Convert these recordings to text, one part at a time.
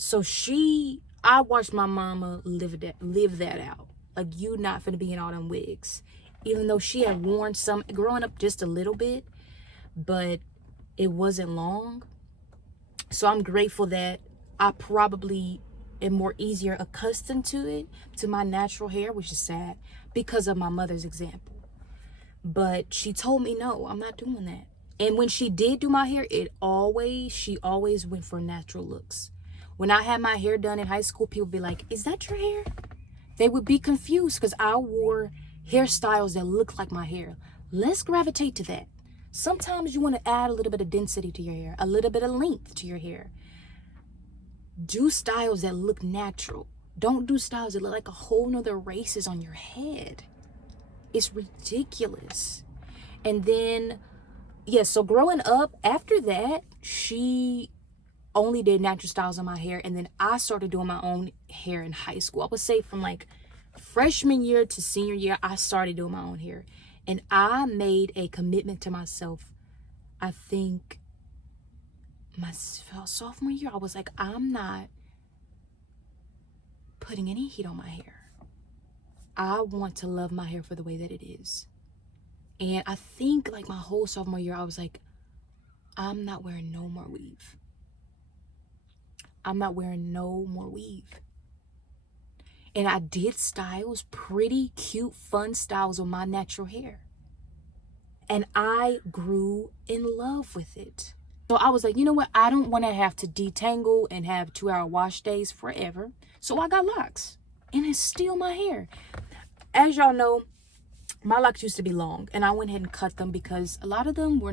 So I watched my mama live that out. Like, you not finna be in all them wigs. Even though she had worn some growing up just a little bit, but it wasn't long. So I'm grateful that I probably am more easier accustomed to it, to my natural hair, which is sad, because of my mother's example. But she told me, no, I'm not doing that. And when she did do my hair, she always went for natural looks. When I had my hair done in high school, people would be like, is that your hair? They would be confused because I wore hairstyles that look like my hair. Let's gravitate to that. Sometimes you want to add a little bit of density to your hair, a little bit of length to your hair. Do styles that look natural. Don't do styles that look like a whole nother race is on your head. It's ridiculous. And then, so growing up, after that, she only did natural styles on my hair, and then I started doing my own hair in high school. I would say from like freshman year to senior year, I started doing my own hair. And I made a commitment to myself. I think my sophomore year, I was like, I'm not putting any heat on my hair. I want to love my hair for the way that it is. And I think like my whole sophomore year, I was like, I'm not wearing no more weave. I'm not wearing no more weave. And I did styles, pretty cute, fun styles with my natural hair. And I grew in love with it. So I was like, you know what? I don't want to have to detangle and have 2-hour wash days forever. So I got locks. And it's still my hair. As y'all know, my locks used to be long. And I went ahead and cut them because a lot of them were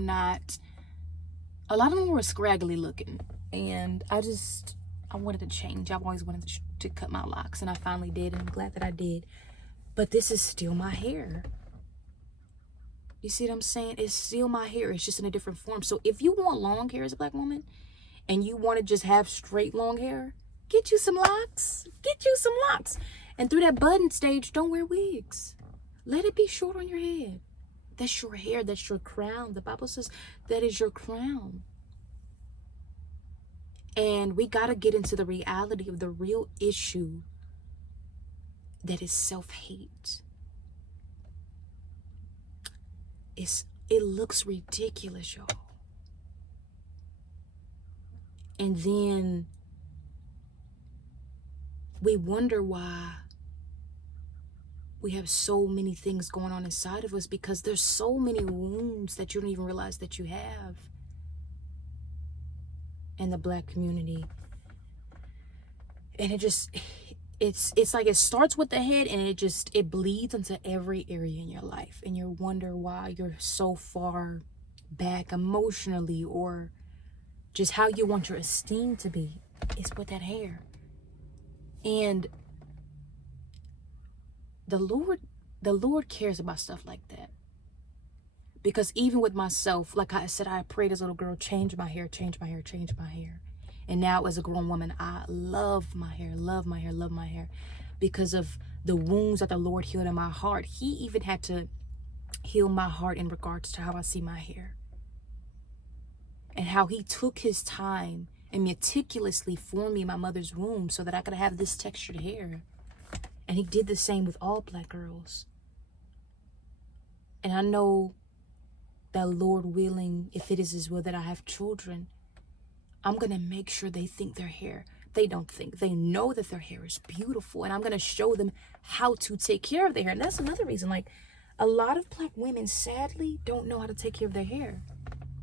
scraggly looking. And I wanted to change. I've always wanted to cut my locks. And I finally did. And I'm glad that I did. But this is still my hair. You see what I'm saying? It's still my hair. It's just in a different form. So if you want long hair as a Black woman and you want to just have straight long hair, get you some locks. Get you some locks. And through that budding stage, don't wear wigs. Let it be short on your head. That's your hair. That's your crown. The Bible says that is your crown. And we got to get into the reality of the real issue that is self-hate. It looks ridiculous, y'all. And then we wonder why we have so many things going on inside of us, because there's so many wounds that you don't even realize that you have in the Black community. And it's like it starts with the head and it bleeds into every area in your life. And you wonder why you're so far back emotionally, or just how you want your esteem to be. It's with that hair. And the Lord cares about stuff like that. Because even with myself, like I said, I prayed as a little girl, change my hair, change my hair, change my hair. And now as a grown woman, I love my hair, love my hair, love my hair. Because of the wounds that the Lord healed in my heart. He even had to heal my heart in regards to how I see my hair. And how he took his time and meticulously formed me in my mother's womb so that I could have this textured hair. And he did the same with all Black girls. And I know that, Lord willing, if it is his will that I have children, I'm going to make sure they think their hair. They don't think. They know that their hair is beautiful. And I'm going to show them how to take care of their hair. And that's another reason. Like, a lot of Black women, sadly, don't know how to take care of their hair.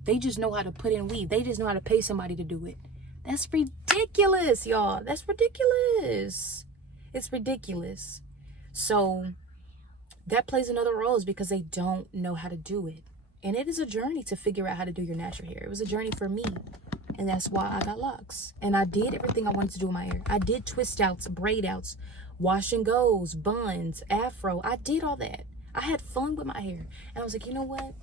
They just know how to put in weave. They just know how to pay somebody to do it. That's ridiculous, y'all. That's ridiculous. It's ridiculous. So that plays another role, is because they don't know how to do it. And it is a journey to figure out how to do your natural hair. It was a journey for me. And that's why I got locks. And I did everything I wanted to do with my hair. I did twist outs, braid outs, wash and goes, buns, afro. I did all that. I had fun with my hair. And I was like, you know what?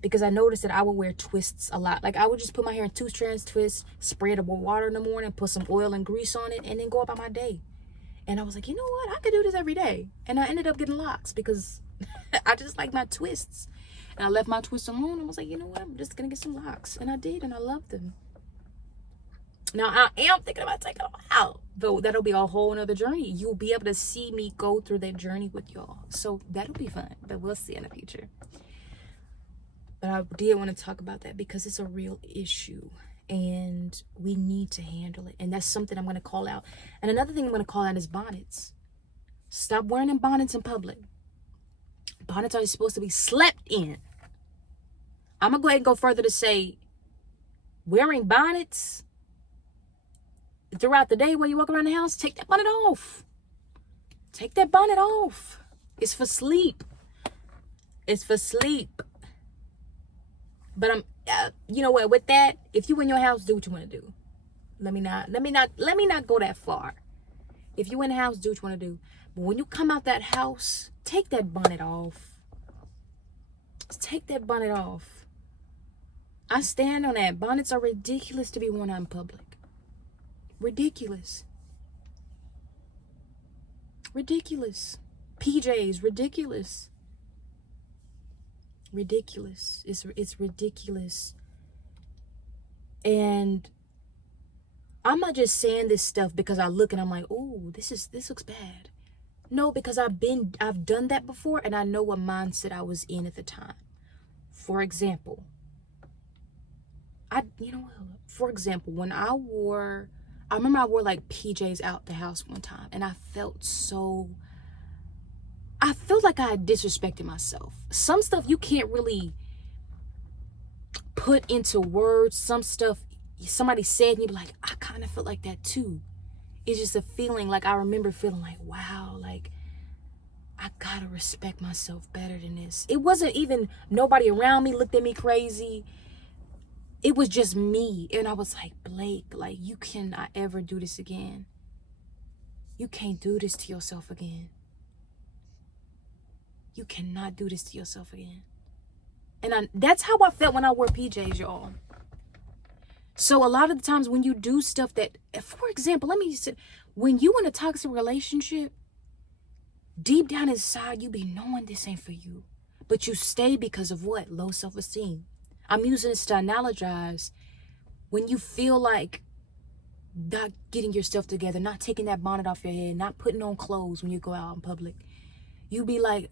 Because I noticed that I would wear twists a lot. Like, I would just put my hair in 2 strands twist, spray it with water in the morning, put some oil and grease on it, and then go about my day. And I was like, you know what? I could do this every day. And I ended up getting locks because I just like my twists. And I left my twists alone. I was like, you know what? I'm just going to get some locks. And I did, and I loved them. Now, I am thinking about taking them out, but that'll be a whole nother journey. You'll be able to see me go through that journey with y'all. So that'll be fun, but we'll see in the future. But I did want to talk about that because it's a real issue and we need to handle it. And that's something I'm going to call out. And another thing I'm going to call out is bonnets. Stop wearing them bonnets in public. Bonnets are supposed to be slept in. I'm going to go ahead and go further to say wearing bonnets throughout the day when you walk around the house, take that bonnet off. Take that bonnet off. It's for sleep. It's for sleep. But you know what? With that, if you in your house, do what you want to do. Let me not go that far. If you in the house, do what you want to do. But when you come out that house, take that bonnet off. Take that bonnet off. I stand on that. Bonnets are ridiculous to be worn out in public. Ridiculous. Ridiculous. PJs, ridiculous. Ridiculous. It's ridiculous. And I'm not just saying this stuff because I look and I'm like, oh, this looks bad. No, because I've done that before and I know what mindset I was in at the time. For example, when I remember I wore like PJs out the house one time and I felt like I had disrespected myself. Some stuff you can't really put into words. Some stuff somebody said and you be like, I kind of feel like that too. It's just a feeling. Like I remember feeling like, wow, like I gotta respect myself better than this. It wasn't even nobody around me looked at me crazy. It was just me. And I was like, Blake, like you cannot ever do this again. You can't do this to yourself again. You cannot do this to yourself again. And that's how I felt when I wore PJs, y'all. So a lot of the times when you do stuff that, for example, when you in a toxic relationship, deep down inside, you be knowing this ain't for you. But you stay because of what? Low self-esteem. I'm using this to analogize when you feel like not getting yourself together, not taking that bonnet off your head, not putting on clothes when you go out in public. You be like,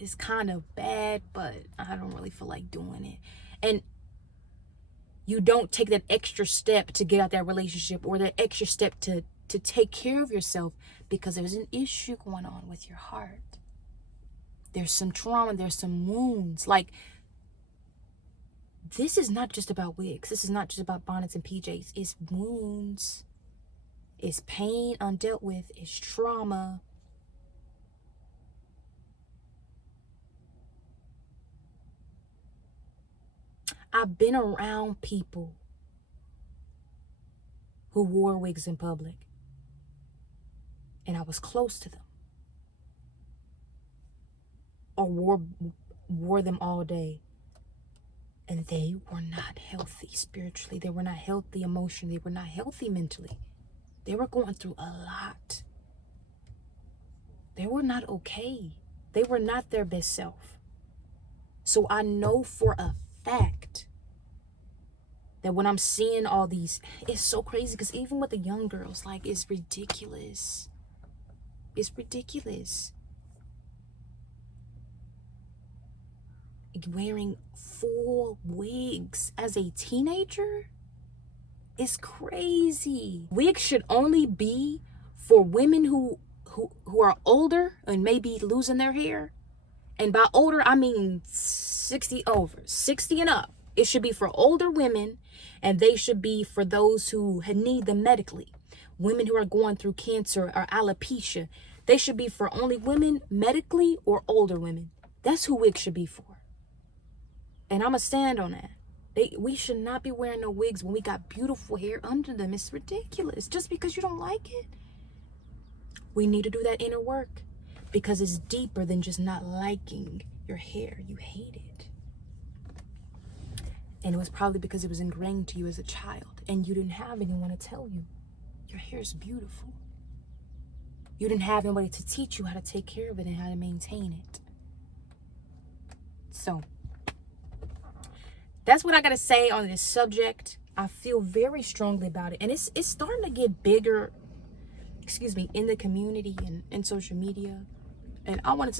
it's kind of bad, but I don't really feel like doing it. And you don't take that extra step to get out that relationship or that extra step to take care of yourself because there's an issue going on with your heart. There's some trauma, there's some wounds. Like, this is not just about wigs. This is not just about bonnets and PJs. It's wounds. It's pain undealt with. It's trauma. I've been around people who wore wigs in public. And I was close to them. Or wore them all day. And they were not healthy spiritually. They were not healthy emotionally. They were not healthy mentally. They were going through a lot. They were not okay. They were not their best self. So I know for a fact that when I'm seeing all these, it's so crazy because even with the young girls, like, it's ridiculous. It's ridiculous. Wearing full wigs as a teenager is crazy. Wigs should only be for women who are older and maybe losing their hair. And by older, I mean 60 and up. It should be for older women, and they should be for those who need them medically. Women who are going through cancer or alopecia. They should be for only women medically or older women. That's who wigs should be for. And I'm going to stand on that. We should not be wearing no wigs when we got beautiful hair under them. It's ridiculous. Just because you don't like it. We need to do that inner work. Because it's deeper than just not liking your hair. You hate it. And it was probably because it was ingrained to you as a child. And you didn't have anyone to tell you. Your hair is beautiful. You didn't have anybody to teach you how to take care of it and how to maintain it. So, That's what I gotta say on this subject. I feel very strongly about it, and it's starting to get bigger, excuse me, in the community and in social media. And I wanted to